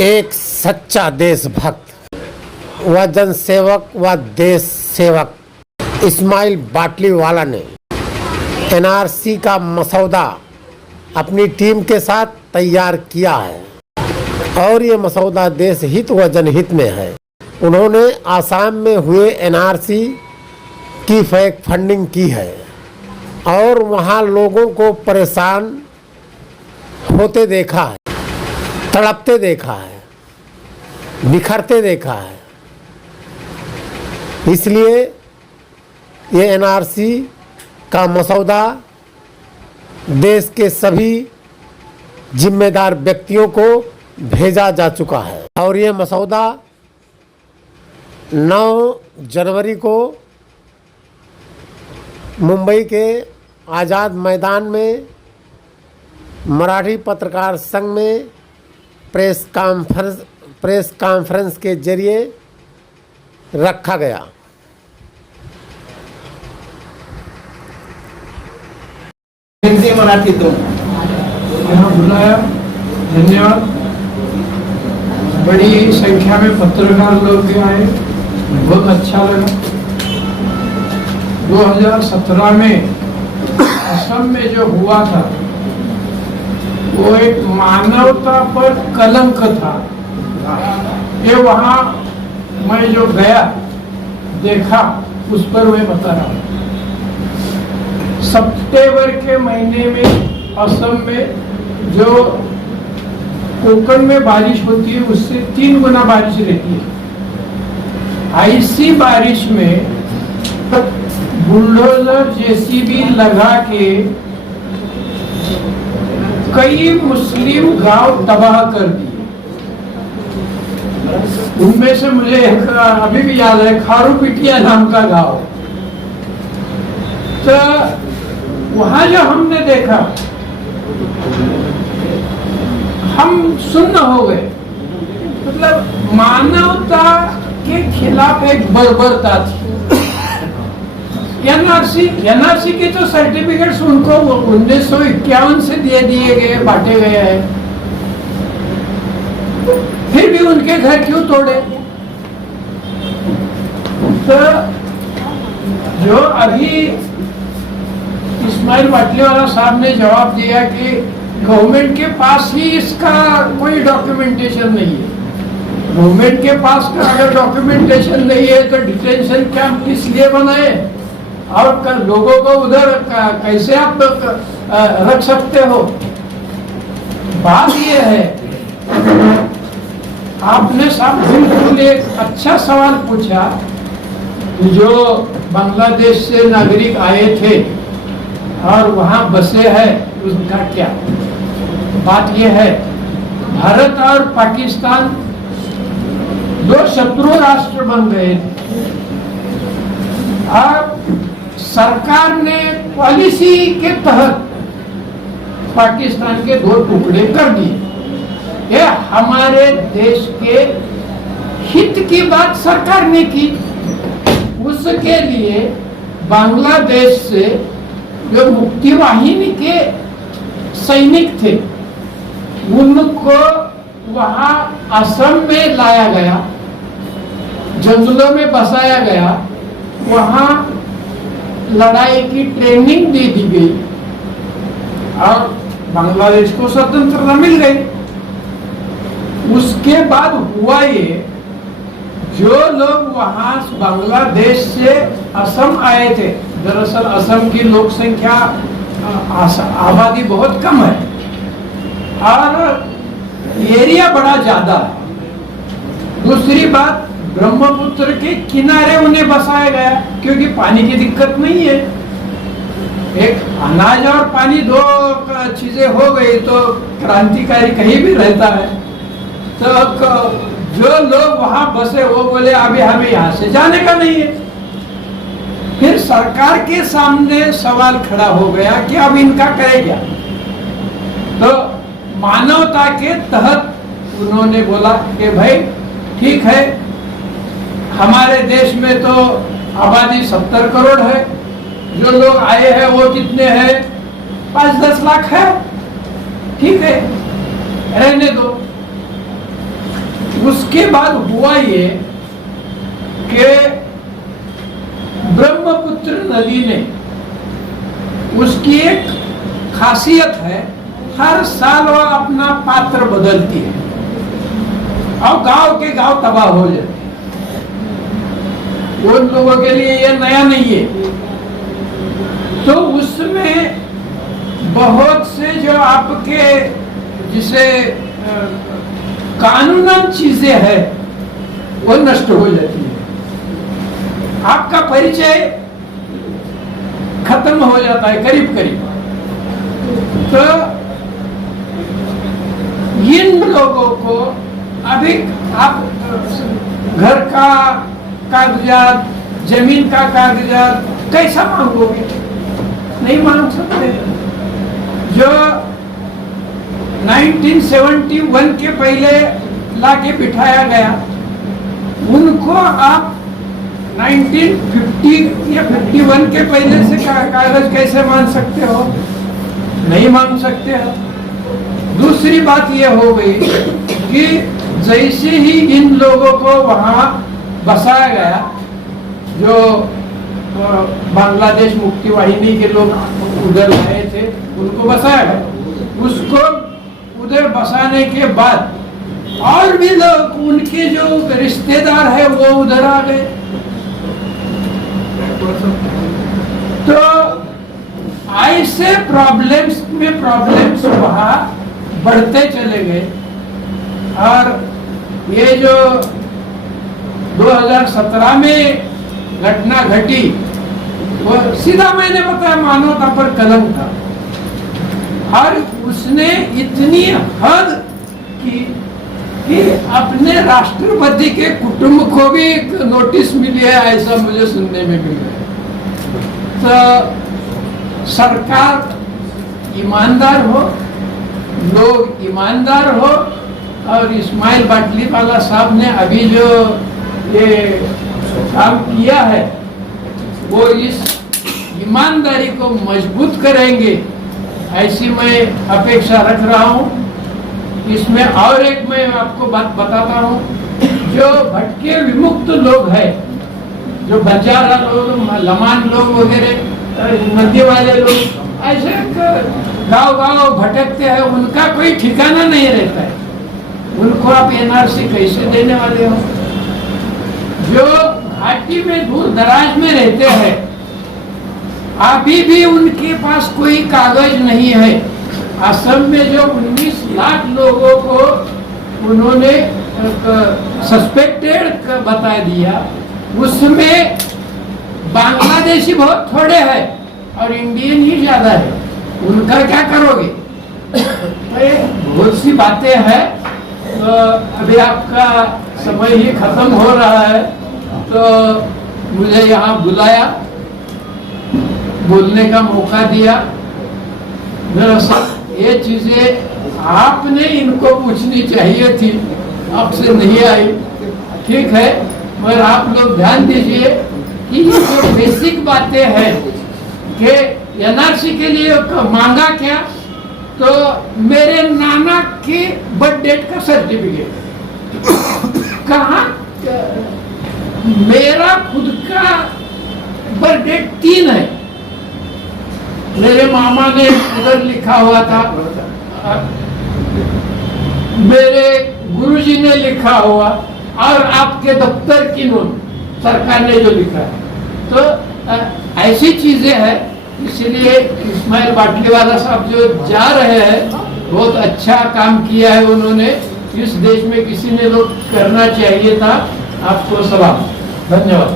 एक सच्चा देशभक्त व जनसेवक व देश सेवक इस्माइल बाटलीवाला ने एनआरसी का मसौदा अपनी टीम के साथ तैयार किया है और ये मसौदा देश हित व जनहित में है। उन्होंने आसाम में हुए एनआरसी की फेक फंडिंग की है और वहाँ लोगों को परेशान होते देखा है, तड़पते देखा है, बिखरते देखा है। इसलिए ये एनआरसी का मसौदा देश के सभी जिम्मेदार व्यक्तियों को भेजा जा चुका है और ये मसौदा 9 जनवरी को मुंबई के आज़ाद मैदान में मराठी पत्रकार संघ में प्रेस कॉन्फ्रेंस के जरिए रखा गया। हिंदी मराठी दोनों यहाँ बुलाया, धन्यवाद। बड़ी संख्या में पत्रकार लोग भी आए, बहुत अच्छा लगा। 2017 में असम में जो हुआ था वो एक मानवता पर कलंक था। ये वहाँ मैं जो गया देखा उस पर मैं बता रहा हूँ। सितंबर के महीने में असम में जो कोंकण में बारिश होती है उससे 3 गुना बारिश रहती है। ऐसी बारिश में बुलडोजर जेसीबी लगा के कई मुस्लिम गांव तबाह कर दिए। उनमें से मुझे एक अभी भी याद है, खारूपिटिया नाम का गांव। तो वहां जो हमने देखा हम सुन्न हो गए। मतलब मानवता के खिलाफ एक बर्बरता थी। एनआरसी के तो सर्टिफिकेट्स उनको 1951 से दे दिए गए, बांटे गए हैं, फिर भी उनके घर क्यों तोड़े? तो जो अभी इस्माइल बाटलीवाला साहब ने जवाब दिया कि गवर्नमेंट के पास ही इसका कोई डॉक्यूमेंटेशन नहीं है। गवर्नमेंट के पास का अगर डॉक्यूमेंटेशन नहीं है तो डिटेंशन कैंप किस लिए बनाए और लोगों को उधर कैसे आप रख सकते हो? बात यह है, आपने साहब बिल्कुल एक अच्छा सवाल पूछा। जो बांग्लादेश से नागरिक आए थे और वहां बसे हैं, उसका क्या? बात यह है, भारत और पाकिस्तान 2 शत्रु राष्ट्र बन गए और सरकार ने पॉलिसी के तहत पाकिस्तान के 2 टुकड़े कर दिए। ये हमारे देश के हित की बात सरकार ने की। उसके लिए बांग्लादेश से जो मुक्ति वाहिनी के सैनिक थे उनको वहां असम में लाया गया, जंगलों में बसाया गया, वहां लड़ाई की ट्रेनिंग दे दी गई और बांग्लादेश को स्वतंत्रता मिल गई। उसके बाद हुआ ये, जो लोग वहां बांग्लादेश से असम आए थे, दरअसल असम की लोक संख्या आबादी बहुत कम है और एरिया बड़ा ज्यादा है। दूसरी बात, ब्रह्मपुत्र के किनारे उन्हें बसाया गया क्योंकि पानी की दिक्कत नहीं है। एक अनाज और पानी 2 चीजें हो गई तो क्रांतिकारी कहीं भी रहता है। तो जो लोग वहां बसे वो बोले अभी हमें यहाँ से जाने का नहीं है। फिर सरकार के सामने सवाल खड़ा हो गया कि अब इनका करे क्या? तो मानवता के तहत उन्होंने बोला कि भाई ठीक है, हमारे देश में तो आबादी 70 करोड़ है, जो लोग आए हैं वो कितने हैं? 5-10 लाख है, ठीक है, रहने दो। उसके बाद हुआ ये कि ब्रह्मपुत्र नदी ने, उसकी एक खासियत है, हर साल वह अपना पात्र बदलती है और गांव के गांव तबाह हो जाते हैं। उन लोगों के लिए यह नया नहीं है। तो उसमें बहुत से जो आपके जिसे कानूनन चीजें हैं वो नष्ट हो जाती है। आपका परिचय खत्म हो जाता है करीब करीब। तो इन लोगों को अभी आप घर का कागजात, जमीन का कागजात कैसा मांगोगे? नहीं मांग सकते। जो 1971 के पहले लाके बिठाया गया, उनको आप 1950 या 51 के पहले से कागज कैसे मांग सकते हो? नहीं मांग सकते हो। दूसरी बात यह हो गई कि जैसे ही इन लोगों को वहां बसाया गया, जो बांग्लादेश मुक्ति वाहिनी के लोग उधर आए थे, उनको बसाया गया। उसको उधर बसाने के बाद और भी लोग, उनके जो रिश्तेदार है वो उधर आ गए। तो ऐसे प्रॉब्लम्स वहां बढ़ते चले गए। और ये जो 2017 में घटना घटी, वो सीधा मैंने बताया मानवता पर कलंक था। और उसने इतनी हद की कि अपने राष्ट्रपति के कुटुंब को भी एक नोटिस मिली है, ऐसा मुझे सुनने में मिला है। तो सरकार ईमानदार हो, लोग ईमानदार हो। और इस्माइल बाटलीवाला साहब ने अभी जो ये काम किया है, वो इस ईमानदारी को मजबूत करेंगे, ऐसी मैं अपेक्षा रख रहा हूँ। इसमें और एक मैं आपको बात बताता हूँ, जो भटके विमुक्त लोग हैं, जो बंजारा लोग, लमान लोग वगैरह, नदी वाले लोग, ऐसे गांव गांव भटकते हैं, उनका कोई ठिकाना नहीं रहता है। उनको आप एनआरसी कैसे देने वाले हो? जो घाटी में दूर दराज में रहते हैं, अभी भी उनके पास कोई कागज नहीं है। असम में जो 19 लाख लोगों को उन्होंने सस्पेक्टेड बता दिया, उसमें बांग्लादेशी बहुत थोड़े हैं और इंडियन ही ज्यादा है। उनका क्या करोगे? बहुत सी बातें हैं। तो अभी आपका समय ही खत्म हो रहा है, तो मुझे यहाँ बुलाया, बोलने का मौका दिया। दरअसल ये चीजें आपने इनको पूछनी चाहिए थी, आपसे नहीं आई। ठीक है, मगर आप लोग ध्यान दीजिए कि ये जो बेसिक बातें हैं कि एनआरसी के लिए मांगा क्या, तो मेरे नाना के बर्थ डेट का सर्टिफिकेट कहाँ? मेरा खुद का बर्थ डेट 3 है, मेरे मामा ने उधर लिखा हुआ था, मेरे गुरुजी ने लिखा हुआ, और आपके दफ्तर की नोट सरकार ने जो लिखा है। तो ऐसी चीजें हैं। इसलिए इस्माइल बाटलीवाला साहब जो जा रहे हैं, बहुत अच्छा काम किया है उन्होंने। इस देश में किसी ने लोग करना चाहिए था। आपको सलाम, धन्यवाद।